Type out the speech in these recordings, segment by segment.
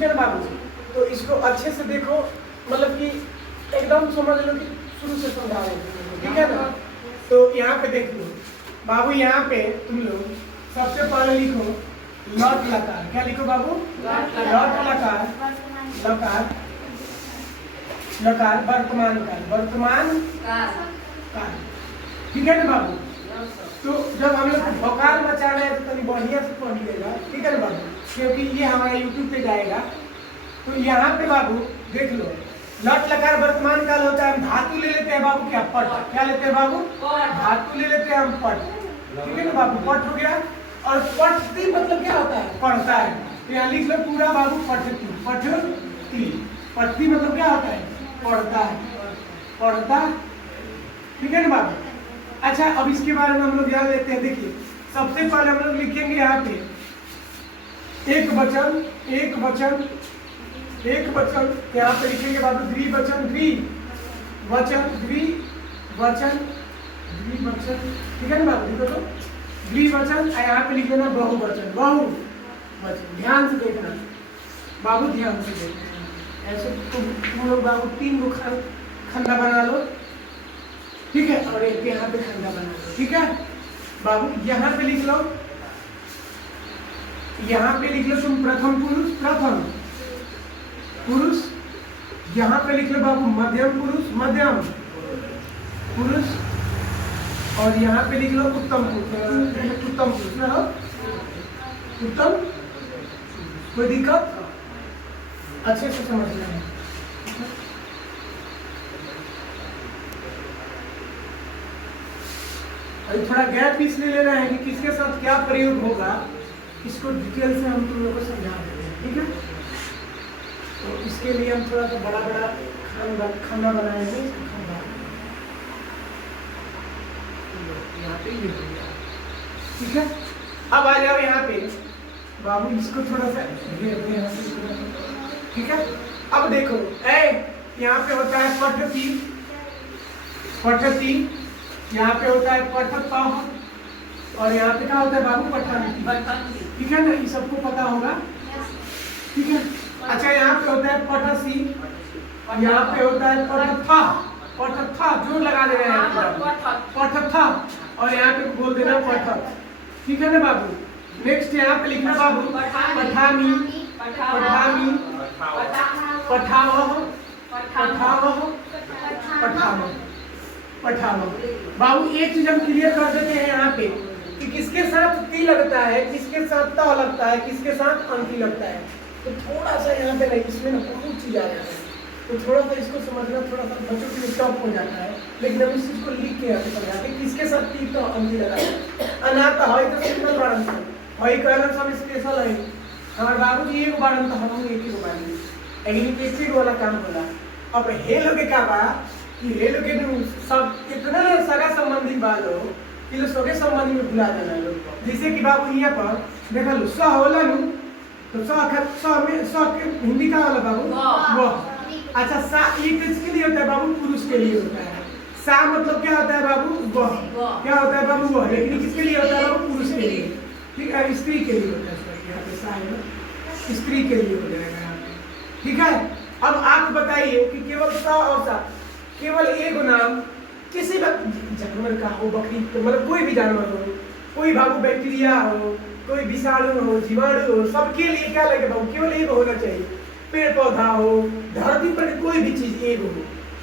ठीक है ना बाबू? तो इसको अच्छे से देखो, मतलब कि एकदम समझ लो कि शुरू से समझा रहे हैं, ठीक है ना? तो यहाँ पे देख लो बाबू, यहाँ पे तुम लोग सबसे पहले लिखो लट लकार। क्या लिखो बाबू? लट लकार, लकार लकार वर्तमान काल, वर्तमान काल, ठीक है ना बाबू? तो जब हम लोग बकार बचा रहे हैं तो कहीं बढ़िया से पढ़ लीजिएगा, ठीक है ना बाबू? क्योंकि ये हमारा यूट्यूब पे जाएगा। तो यहाँ पे बाबू देख लो, लट लकार वर्तमान काल होता है, हम धातु ले लेते हैं बाबू, क्या पट। क्या लेते हैं बाबू? धातु ले लेते हैं हम पट, ठीक है ना बाबू? पट हो गया। और पठती मतलब क्या होता है? पढ़ता है। तो यहाँ लिख लो पूरा बाबू, पठती, पठती। पठती मतलब क्या होता है? पढ़ता है, पढ़ता, ठीक है ना बाबू? अच्छा, अब इसके बारे में हम लोग जान लेते हैं। देखिए सबसे पहले हम लोग लिखेंगे यहाँ पे एक वचन, एक वचन, एक वचन। यहाँ पे लिखेंगे बाबू द्विवचन, द्विवचन, द्विवचन, द्विवचन, ठीक है ना बाबू? देखो तो द्विवचन। यहाँ पे लिख देना बहुवचन, बहुवचन। ध्यान से देखना बाबू, ध्यान से देखना। ऐसे तुम लोग बाबू 3 गो खंडा बना लो, ठीक है? और एक यहाँ पे खंडा बना लो, ठीक है बाबू? यहाँ पे लिख लो, यहाँ पे लिख लो तुम प्रथम पुरुष, प्रथम पुरुष। यहाँ पे लिख लो बाबू मध्यम पुरुष, मध्यम पुरुष। और यहाँ पे लिख लो उत्तम पुरुष, उत्तम पुरुष ना हो, उत्तम। कोई दिक्कत? अच्छे से समझ लेना। अभी थोड़ा गैप इसलिए ले रहे हैं कि किसके साथ क्या प्रयोग होगा, इसको डिटेल से हम तुम लोगों को समझा देते हैं, ठीक है? तो इसके लिए हम थोड़ा सा बड़ा बड़ा खंडा बनाएंगे। यहाँ पे ये हो गया, ठीक है? अब आ जाओ यहाँ पे बाबू, इसको थोड़ा सा यहाँ से, ठीक है? अब देखो यहाँ पे होता है पठती, पठती। यहाँ पे होता है पठता, और यहाँ पे क्या होता है बाबू? पठंती, ठीक है ना? ये सबको पता होगा, ठीक है? अच्छा, यहाँ पे होता है पठसी, और यहाँ पे होता है पठथा, पठथा। जोर लगा दे रहे हैं, पठथा। और यहाँ पे बोल देना पठत, ठीक है ना बाबू? नेक्स्ट यहाँ पे लिखना बाबू पठामी, पठामी, पठावह, पठावह, पठावह, पठावह। बाबू एक चीज हम क्लियर कर देते हैं यहाँ पे कि किसके साथ ती लगता है, किसके साथ ता लगता है, किसके साथ अंति लगता है। तो थोड़ा सा यहाँ पे नहीं, इसमें ना बहुत चीज आ जाता है, तो थोड़ा सा इसको समझना थोड़ा सा बच्चों के लिए टफ हो जाता है। लेकिन हम इस चीज को लिख के यहाँ पे समझाते हैं किसके साथ ती तो अंति लगा है। अनाथ है तो सिंपल बारन था, वही कहना सब स्पेशल है। हमारे बाबूजी एक बारन तो हम एक ही बारन, लेकिन एक चीज वाला काम होला। अब हे लोग क्या बा कि हे लोग के सब कितना सगा संबंधी बालो कि लोग सगे संबंधी में भुला देना लोग। जैसे कि बाबू यहाँ पर देखा लो स होला नु, तो स में स के हिंदी का वाला बाबू वो। अच्छा, सा ये किसके लिए होता है बाबू? पुरुष के लिए होता है। सा मतलब क्या होता है बाबू? वह। क्या होता है बाबू? वह। लेकिन किसके लिए होता है बाबू? पुरुष के लिए, ठीक है? स्त्री के लिए होता है। यहाँ पे सा है ना, स्त्री के लिए हो जाएगा यहाँ पे, ठीक है? अब आप बताइए कि केवल सा और सा, केवल एक नाम किसी जानवर का हो, बकरी, मतलब कोई भी जानवर हो, कोई बाबू बैक्टीरिया हो, कोई विषाणु हो, जीवाणु हो, सबके लिए क्या लगे बाबू? केवल एक होना चाहिए। पेड़ पौधा हो, धरती पर कोई भी चीज एक हो,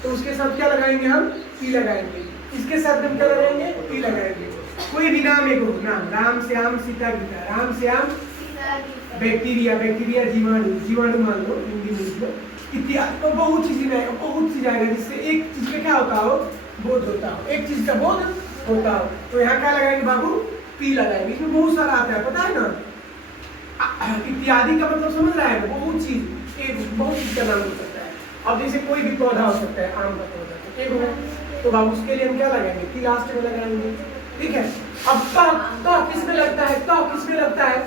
तो उसके साथ क्या लगाएंगे हम? ती लगाएंगे। इसके साथ हम क्या लगाएंगे? ती लगाएंगे। कोई भी नाम एक हो, नाम राम श्याम सीता गीता, राम श्याम, बैक्टीरिया, बैक्टीरिया जीवाणु, जीवाणु मान लो, हिंदी में लिख लो, इत्यादि। तो बहुत चीज आएगा, बहुत चीज आएगा जिससे एक चीज का क्या होता हो? बोध होता हो, एक चीज का बोध होता हो। तो यहाँ क्या लगाएंगे बाबू? ती लगाएंगे। इसमें बहुत सारा आता है, पता है ना? इत्यादि का मतलब समझ रहा है? बहुत चीज, एक बहुत चीज का नाम हो सकता है। अब जैसे कोई भी पौधा हो सकता है, आम का पौधा एक हो, तो बाबू उसके लिए हम क्या लगाएंगे? ती लास्ट में लगाएंगे, ठीक है? अब तो किस में लगता है? तो किस में लगता है?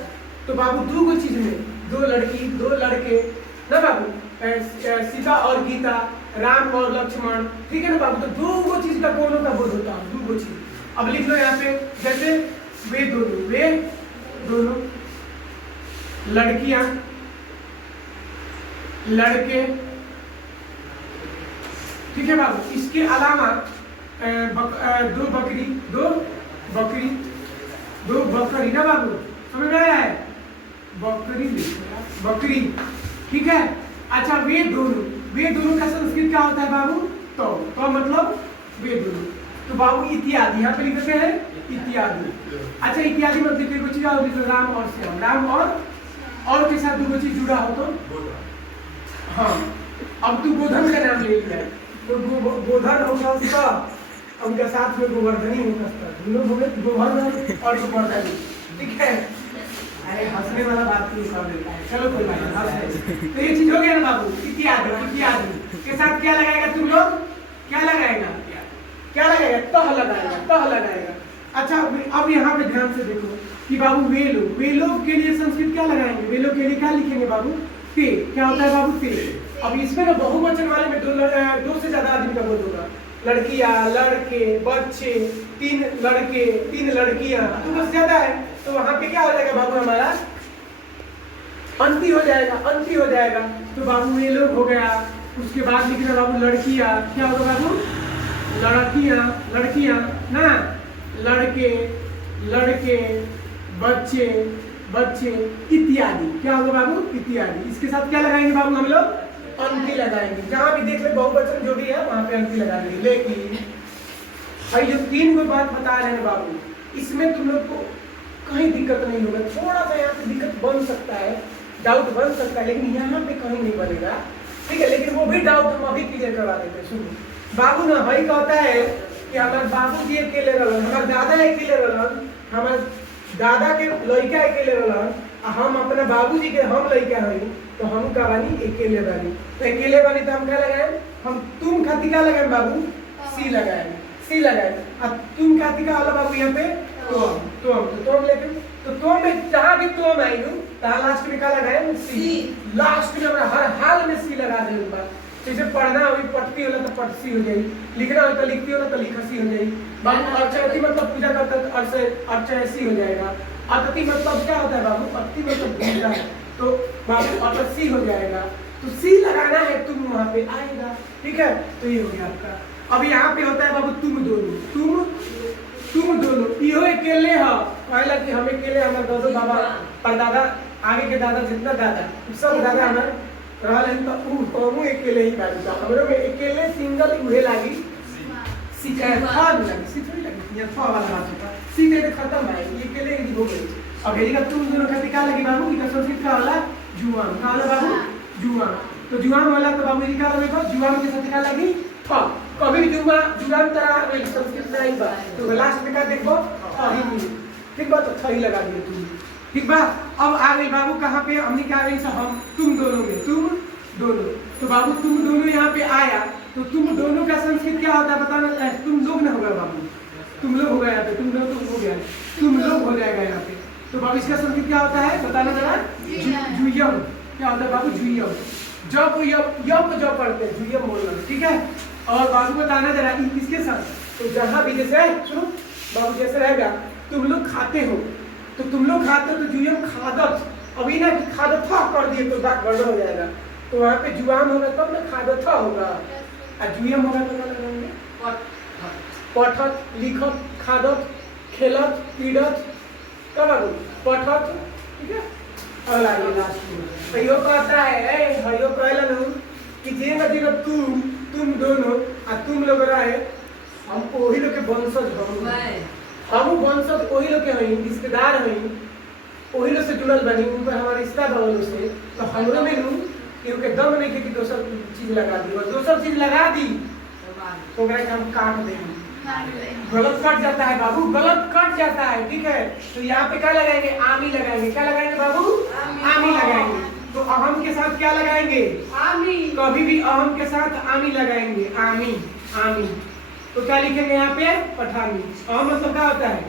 तो बाबू दो गो चीज में, दो लड़की, दो लड़के ना बाबू, सीता और गीता, राम और लक्ष्मण, ठीक है ना बाबू? तो दो गो चीज का कौन का बोध होता है? दो गो चीज। अब लिख लो यहाँ पे, जैसे वे दोनों, वे दोनों लड़कियां, लड़के, ठीक है बाबू। इसके अलावा दो बकरी ना बाबू, समझ में आया है? बकरी, ठीक है। अच्छा वे दोनों का संस्कृत क्या होता है बाबू? तो मतलब वे दोनों। तो बाबू इत्यादि यहाँ पे लिखते हैं इत्यादि। अच्छा इत्यादि मतलब कोई चीज और तो राम और श्याम, राम और के साथ दो चीज जुड़ा हो तो हाँ। अब तू गोधन का नाम ले लिया तो गोधन होगा उसका, उनके साथ में गोवर्धनी होगा, दोनों हो गए गोवर्धन और गोवर्धनी, ठीक है। अरे हंसने वाला बात नहीं कर देता है, चलो कोई बात नहीं। तो ये चीज हो गया ना बाबू, इत्यादि के साथ क्या लगाएगा तुम लोग? क्या लगाएगा? तह लगाएगा। अच्छा अब यहाँ पे ध्यान से देखो कि बाबू वे लोग के लिए संस्कृत क्या लगाएंगे? वे लोग के लिए क्या लिखेंगे बाबू? ते। क्या होता है बाबू? ते। अब इसमें ना बहुवचन वाले में दो से ज्यादा आदमी का बोध होगा। लड़कियां, लड़के, बच्चे, 3 लड़के, 3 लड़कियां, तो बस ज्यादा है तो वहां पे क्या हो जाएगा बाबू? हमारा अंति हो जाएगा। तो बाबू ये लोग हो गया। उसके बाद लिखना बाबू लड़कियां, क्या होगा बाबू? लड़कियां ना, लड़के, बच्चे इत्यादि, क्या होगा बाबू? इत्यादि। इसके साथ क्या लगाएंगे बाबू हम लोग? अंति लगाएंगे। जहां भी देख ले बहुवचन जो भी है वहां पे अंति लगाएंगे। लेकिन भाई जो 3 को बात बता रहे हैं बाबू, इसमें तुम लोग को कहीं दिक्कत नहीं होगा। थोड़ा सा यहाँ पे दिक्कत बन सकता है, डाउट बन सकता है, लेकिन यहाँ पे कहीं नहीं बनेगा, ठीक है। लेकिन वो भी डाउट हम अभी क्लियर करवा देते हैं। सुनो बाबू ना भाई कहता है कि हमारे बाबूजी अकेले रहलन, हमारे दादा अकेले रहलन, हमारे दादा के लड़का अकेले रहलन, हम अपना बाबूजी के हम लड़का हई, तो हम का बानी? अकेले बानी। तो अकेले बानी तो हम क्या लगाए? हम तुम खाती क्या लगाए बाबू? सी लगाए। अब तुम खाती का वाला बाबू यहाँ पे तुम लेके तो तुम में जहाँ भी तुम आई हूँ तहाँ लास्ट में क्या लगाए? सी। लास्ट में हमरा हर हाल में सी लगा दे। जैसे पढ़ना हो पढ़ती होला तो पढ़सी हो जाएगी, लिखना हो तो लिखती होला तो लिखसी हो जाएगी। बाबू अर्चयती मतलब पूजा करता है तो अर्चयसी हो जाएगा। अतिथि मतलब क्या होता है बाबू? अतिथि मतलब पूजा है, तो बाबू अतिथि हो जाएगा। तो सी लगाना है, तुम वहां पे आएगा, ठीक है। तो ये हो गया आपका। अब यहाँ पे होता है बाबू तुम दोनों इहो अकेले हो, कहला कि हम अकेले, हमारे दादा बाबा परदादा आगे के दादा जितना दादा सब दादा हमारे रहल तो हमहू अकेले ही बाजी। हमरो में अकेले सिंगल उहे लागी सी लगी ये वाला बात होता सी खत्म है, ये अकेले ही हो गई। अब हेरी का तुम दोनों खातिर क्या लगी बाबू? इका संस्कृत का वाला जुआम, का वाला बाबू? जुआम। तो जुआम वाला तो बाबू जी का लगेगा, जुआम के साथ क्या लगी? फ। कभी भी जुआम तरह संस्कृत में आई बा तो लास्ट में क्या देखो? थही, ठीक बात। तो थही लगा दिए तुम, ठीक बा। अब आ गई बाबू कहाँ पे? हमने क्या गई हम तुम दोनों। तो बाबू तुम दोनों यहाँ पे आया, तो तुम दोनों का संस्कृत क्या होता है बताना? तुम लोग ना होगा बाबू, तुम लोग होगा यहाँ पे, तुम लोग तो हो गया, तुम लोग हो जाएगा यहाँ पे। तो बाबू इसका संस्कृत क्या होता है बताना जरा? जुयम। क्या होता है बाबू? जुयम। जब जब पढ़ते हैं जुयम बोलना, ठीक है। और बाबू बताना जरा इसके साथ, तो जहाँ भी जैसे सुनो बाबू जैसे रहेगा तुम लोग खाते हो, तो तुम लोग खाते हो तो जुयम खादत। अभी ना खादत कर दिए तो बात गड़बड़ हो जाएगा। तो वहाँ पे जुआम होगा तब ना खादत होगा, और जुयम होगा तो क्या लगाएंगे? पठत, लिखत, खादत, खेलत, पीड़त, क्या बाबू? पठत, ठीक है। अगला ये लास्ट में हयो कहता है, हयो कहलन कि जे नदी तुम दोनों आ तुम लोग रहे, हम ओही लोग के वंशज हम वंशज ओही लोग के हई, रिश्तेदार हई, ओही लोग से जुड़ल बनी, उन पर हमारा रिश्ता बवल से। तो हमरो में लू के दम नहीं कि दोसर चीज लगा दी, और दोसर चीज लगा दी तो हम काट देंगे। गलत कट जाता है बाबू, गलत कट जाता है, ठीक है। तो यहाँ पे क्या लगाएंगे? आमी लगाएंगे। क्या लगाएंगे बाबू? आमी लगाएंगे। तो अहम के साथ क्या लगाएंगे? आमी। कभी भी अहम के साथ आमी लगाएंगे, आमी। तो क्या लिखेंगे यहाँ पे? पठानी। अहम मतलब क्या होता है?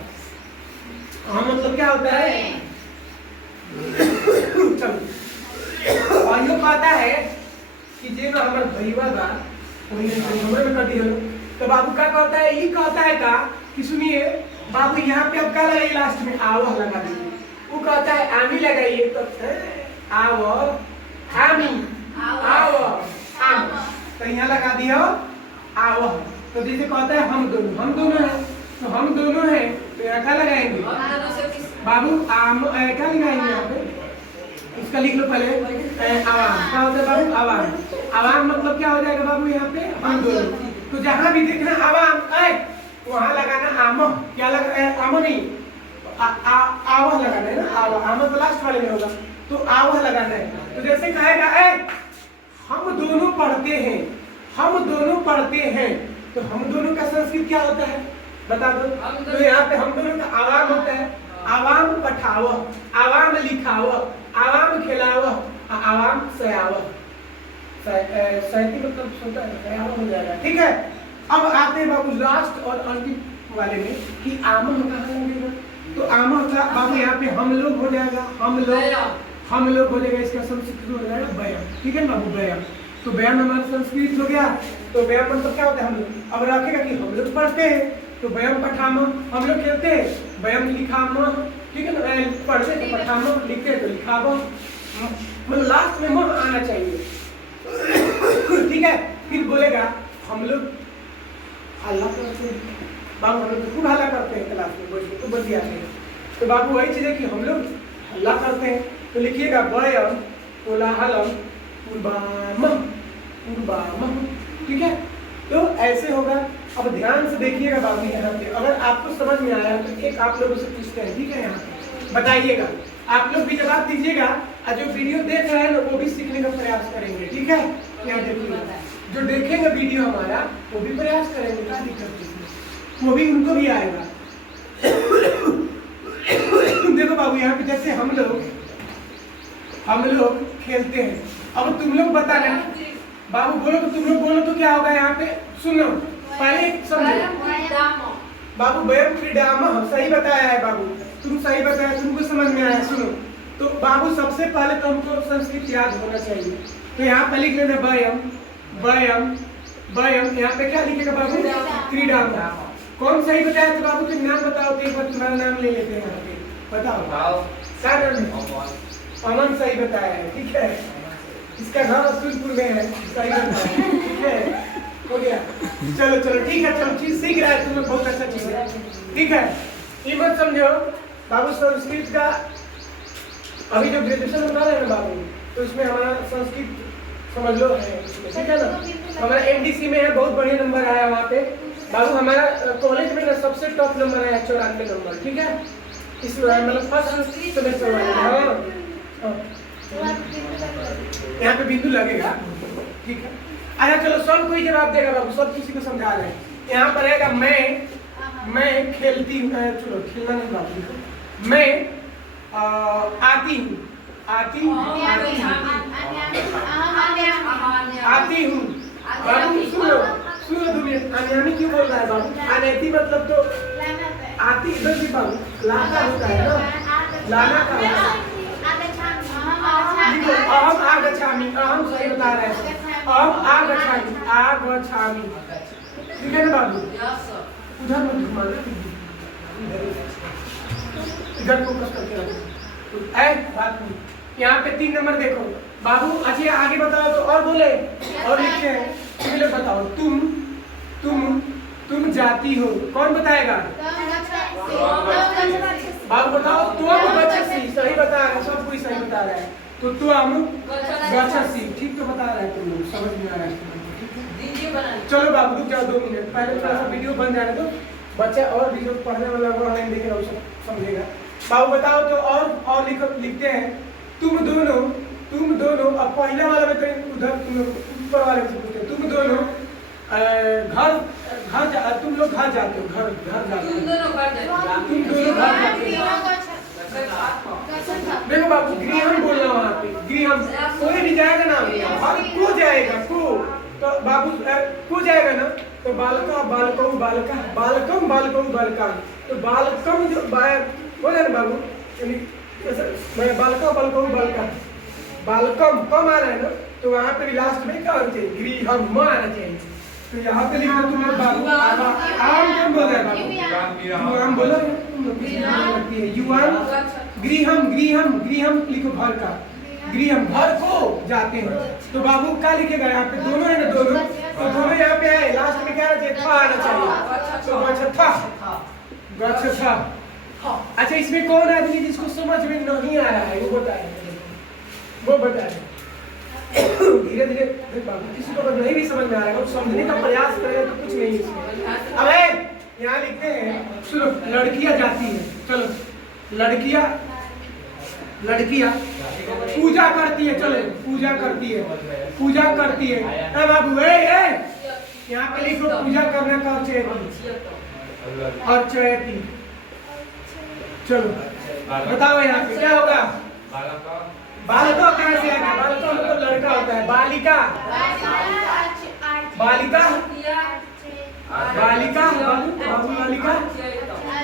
अहम मतलब क्या होता है? चलो और यो कहता है कि जे ना हमारे भईवा बा कोई हमरे में कटी हो। तो बाबू क्या कहता है? ये कहता है का कि सुनिए बाबू यहाँ पे अब क्या लगाइए? लास्ट में आव लगा दीजिए। वो कहता है आमी लगाइए, तो आव आमी तो जैसे कहता है हम दोनों है, तो हम दोनों है तो यहाँ क्या लगाएंगे बाबू? आम क्या लगाएंगे यहाँ पे? इसका लिख लो पहले, आवाम। क्या होता है बाबू? आवाम। आवाम मतलब क्या हो जाएगा बाबू यहाँ पे? हम दोनों। तो जहाँ भी देखना आवाम वहाँ लगाना आमो। क्या लगा? आमो नहीं, आवह लगाना है ना। आवह, आमो तो लास्ट वाले में होगा, तो आवह लगाना है। तो जैसे कहेगा हम दोनों पढ़ते हैं, हम दोनों पढ़ते हैं, तो हम दोनों का संस्कृत क्या होता है बता दो? तो यहाँ पे हम दोनों का आवाम होता है। आवाम पठाव, आवाम लिखाव, आवाम खिलाव, आवाम सयाव। सहती मतलब सोता है, सयाव हो जाएगा। ठीक है, अब आते हैं बाबू लास्ट और अंतिम वाले में कि आमह कहाँ लगेगा? तो आमह का बाबू यहाँ पे हम लोग हो जाएगा, हम लोग हो जाएगा। इसका संस्कृत हो जाएगा व्यायाम। ठीक है बाबू, व्यायाम। तो व्यायाम हमारा संस्कृत हो गया। तो व्यायाम मतलब क्या होता है? हम लोग। अब रखेगा कि हम लोग पढ़ते हैं तो व्यायाम पठाम, हम लोग खेलते हैं व्यायाम लिखाम। ठीक है ना, पढ़ते तो पठाम, लिखते तो लिखाव। मतलब लास्ट में म आना चाहिए। ठीक है, फिर बोलेगा हम लोग हल्ला करते हैं बाबू, हम लोग खूब हल्ला करते हैं क्लास में बैठ के, खूब बंदी आते हैं। तो बाबू वही चीज है कि हम लोग हल्ला करते हैं। तो लिखिएगा व्यायाम कोलाहलम पूर्वामह, पूर्वामह। ठीक है, तो ऐसे होगा। अब ध्यान से देखिएगा बाबू यहाँ पे, अगर आपको समझ में आया तो एक आप लोगों से पूछते हैं। ठीक है, यहाँ पे बताइएगा, आप लोग भी जवाब दीजिएगा और जो वीडियो देख रहे हैं ना वो भी सीखने का प्रयास करेंगे। ठीक है, यहाँ देखिए, जो देखेंगे वीडियो हमारा वो भी प्रयास करेंगे, क्या दिक्कत है, वो भी उनको भी आएगा। देखो बाबू यहाँ पे जैसे हम लोग खेलते हैं। अब तुम लोग बताना बाबू, बोलो तो तुम लोग बोलो तो क्या होगा यहाँ पे? सुनो पहले समझो बाबू, व्यायाम क्रीडामः सही बताया है बाबू, तुम सही बताया, तुमको समझ में आया। सुनो तो बाबू, सबसे पहले तो हमको संस्कृत याद होना चाहिए। तो यहाँ पे लिख लेना व्यायाम, व्यायाम, व्यायाम। यहाँ पे क्या लिखेगा बाबू? क्रीडामः। कौन सही बताया तो बाबू? तुम नाम बताओ तो एक बार तुम्हारा नाम ले लेते हैं। यहाँ पे बताओ क्या नाम? अमन सही बताया है। ठीक है, इसका घर रसूलपुर में है, सही बताया है। ठीक है, हो गया। चलो ठीक है, चलो चीज सीख रहा है तुम्हें, बहुत अच्छा चीज है। ठीक है, ये मत समझो बाबू, संस्कृत का अभी जो ग्रेजुएशन बना रहे हैं ना बाबू, तो इसमें हमारा संस्कृत समझ लो है। ठीक है ना, हमारा एमडीसी में है, बहुत बढ़िया नंबर आया वहाँ पे बाबू। हमारा कॉलेज में ना सबसे टॉप नंबर आया 94 नंबर। ठीक है, इस मतलब फर्स्ट सेमेस्टर में। हाँ, यहाँ पे बिंदु लगेगा। ठीक है, अच्छा चलो सब कोई जवाब देगा बाबू, सब किसी को समझा रहे हैं। यहाँ पर रहेगा मैं खेलती हूँ, चलो खेलना नहीं बात लिखो। मैं आती हूँ, आती हूँ बाबू। सुनो 2 मिनट, अनियामी क्यों बोल रहा है बाबू? अनैति मतलब तो आती इधर भी बाबू, लाना होता है ना, लाना का अहम आगच्छामि, अहम सही बता रहे हैं, अहम आगच्छामि, आगच्छामि। ठीक है ना बाबू? उधर मत घुमाना, इधर फोकस करके रखो। बात नहीं, यहाँ पे 3 नंबर देखो बाबू। अच्छा आगे बताओ तो और बोले और लिखते हैं। तुम लोग बताओ, तुम जाती हो, कौन बताएगा बाबू? बताओ तुम गच्छसि, सही बता रहे हैं, सब कोई सही बता रहा है। तो तुम गच्छसि, ठीक तो बता रहे हैं तुम लोग, समझ में आ रहा है। चलो बाबू रुक जाओ 2 मिनट, पहले थोड़ा सा वीडियो बन जाने दो, बच्चा और वीडियो पढ़ने वाला ऑनलाइन देखेगा वो सब समझेगा। बाबू बताओ तो और लिखते हैं, तुम दोनों। अब पहले वाला में तो उधर तुम लोग ऊपर वाले से पूछते हैं, तुम दोनों तुम लोग घर जाते हो, घर जाते हो, तुम दोनों घर जाते हो। देखो बाबू, गृहम बोलना वहाँ पे, गृहम। कोई भी जाएगा ना और को जाएगा को, तो बाबू को जाएगा ना, तो बालका बालकौ बालका, बालकम बालकौ बालका। तो बालकम जो बोले ना बाबू, मैं बालका बालकौ बालका, बालकम कम आ रहा है ना, तो वहाँ पे भी लास्ट में क्या होना चाहिए? गृहम आना चाहिए। तो यहाँ पे लिखो तुम लोग बाबू, आम कौन बोल रहा है बाबू? आम बोलो, युवाम। गृहम लिखो, घर का, गृहम घर को जाते हैं। तो बाबू क्या लिखेगा यहाँ पे? दोनों है ना, दोनों तो दोनों यहाँ पे आए, लास्ट में क्या आना चाहिए? था आना चाहिए। तो गच्छ था। अच्छा, इसमें कौन आदमी जिसको समझ में नहीं आ रहा है वो बताए, वो बताए। धीरे धीरे किसी को नहीं भी समझ में आ रहा है वो समझने का प्रयास करेगा तो कुछ नहीं इसमें। अब यहाँ लिखते हैं, सुनो, लड़कियां जाती है, चलो लड़कियां पूजा करती है, चलो पूजा करती है। बाबू यहाँ पे लिखो पूजा करने का अर्चयती। चलो बताओ यहाँ पे क्या होगा? बालका कहाँ से आएगा? बालका मतलब लड़का होता है। बालिका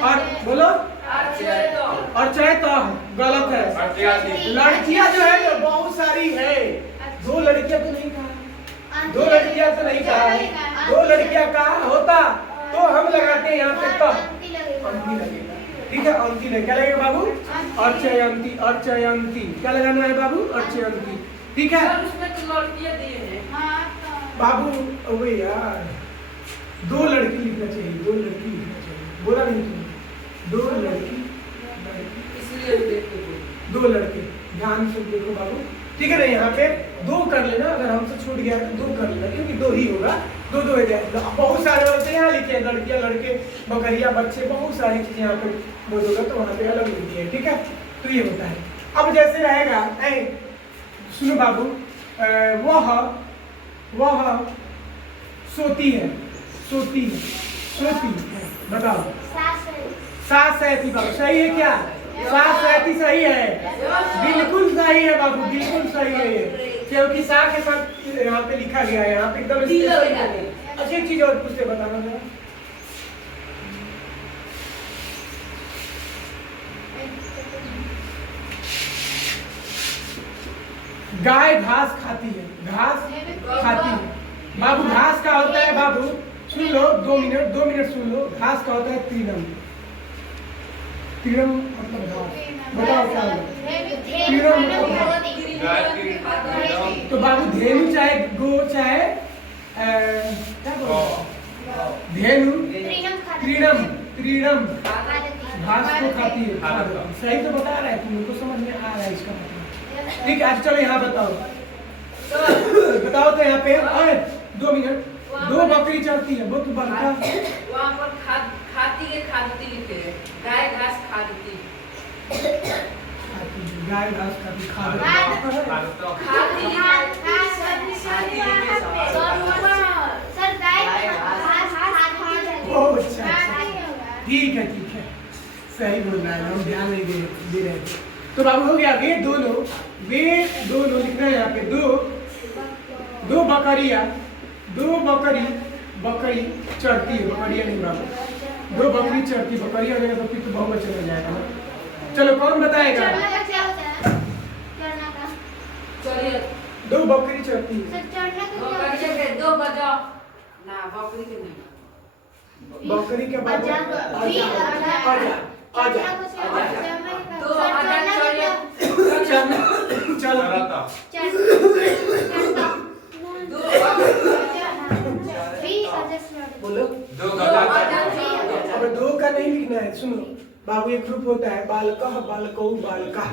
और बोलो अर्चयत, गलत है। लड़कियां जो है बहुत सारी है, दो लड़कियां तो नहीं कहा, दो लड़कियां कहा होता तो हम लगाते हैं यहाँ पे अंति लगेगा, ठीक है? अंति नहीं, क्या लगेगा बाबू? अर्चयंती। क्या लगाना है बाबू? अर्चयंती, ठीक है? उसमें तो लड़कियां दिए हैं बाबू। वही यार, दो लड़की लिखना चाहिए, बोला नहीं तुमने? दो लड़के, ध्यान से देखो बाबू, ठीक है ना? यहाँ पे दो कर लेना, अगर हमसे छूट गया तो दो कर लेना, क्योंकि दो ही होगा, दो हो जाएगा। बहुत सारे होते हैं यहाँ लिखे हैं, लड़कियां लड़के, बकरिया बच्चे, बहुत सारी चीजें यहाँ पे बोल होगा तो वहाँ पे अलग लिखी है, ठीक है? तो ये होता है। अब जैसे रहेगा, सुनो बाबू, वह सोती है, बताओ। सास सहती बाबू, सही है क्या? सास सहती सही है, बिल्कुल सही है बाबू, बिल्कुल सही है ये, क्योंकि सा के साथ यहाँ पे लिखा गया है, यहाँ पे एकदम स्पेशल है। अच्छा, एक चीज और पूछते बताना जरा, गाय घास खाती है, बाबू। घास का होता है बाबू, सुन लो, 2 मिनट सुन लो। घास का होता है तृणम मतलब घास, बताओ क्या होगा? तृणम मतलब, तो बाबू धेनु चाहे गो चाहे क्या बोलते, धेनु तृणम घास को खाती है। सही तो बता रहा है, तुमको समझ में आ रहा है इसका मतलब, ठीक है? चलो यहाँ बताओ तो यहाँ पे 2 मिनट। 2 बकरी चढ़ती है, वो तो बकरा वहाँ पर खाती लिखे है, गाय घास खाती, ठीक है, सही बोल रहा है, हम ध्यान नहीं दे रहे थे। तो बाबू हो गया, वे दोनों लिखना है यहाँ पे। दो बकरी चढ़ती है, बकरिया नहीं बाबू, 2 बकरी चढ़ती, बकरिया हो जाएगा तो फिर तो बहुवचन हो जाएगा ना। चलो कौन बताएगा? 2 बकरी चढ़ती है, बकरी के बाद बोलो। अब 2 का नहीं लिखना है, सुनो बाबू। एक ग्रुप होता है बालकः बालकौ बालकः,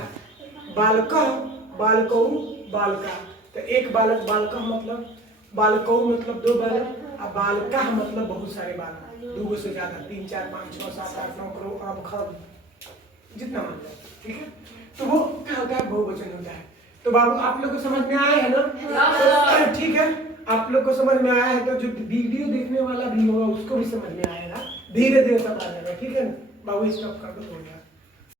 बालका। तो एक बालक, बालकः मतलब, बालकौ मतलब 2 बालक, और बालकः मतलब बहुत सारे बालक, 2 से ज्यादा, 3 4 5 6 7 8 9 करो अब खब जितना मान जाए, ठीक है? तो वो क्या होता है? बहुवचन होता है। तो बाबू आप लोग को समझ में आया है ना? तो ठीक है, आप लोग को समझ में आया है तो जो वीडियो देखने वाला भी होगा उसको भी समझ में आएगा, धीरे धीरे सब आ जाएगा, ठीक है ना बाबू? स्टॉप कर दो, हो गया।